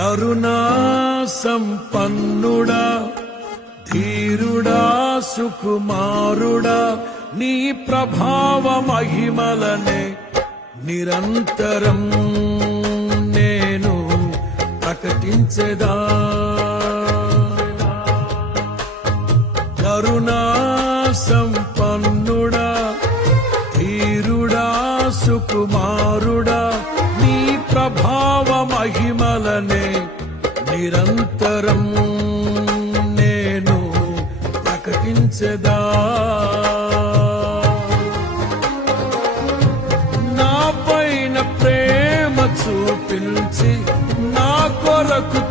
కరుణా సంపన్నుడా, ధీరుడా, సుకుమారుడా, నీ ప్రభావ మహిమలనే నిరంతరం నేను ప్రకటించెదా. కరుణా సంపన్నుడా, ధీరుడా, సుకుమారుడా, నీ ప్రభావ మహిమలనే నిరంతరం నేను ప్రకటించెదా. నా పైన ప్రేమ చూపించి నా కొరకు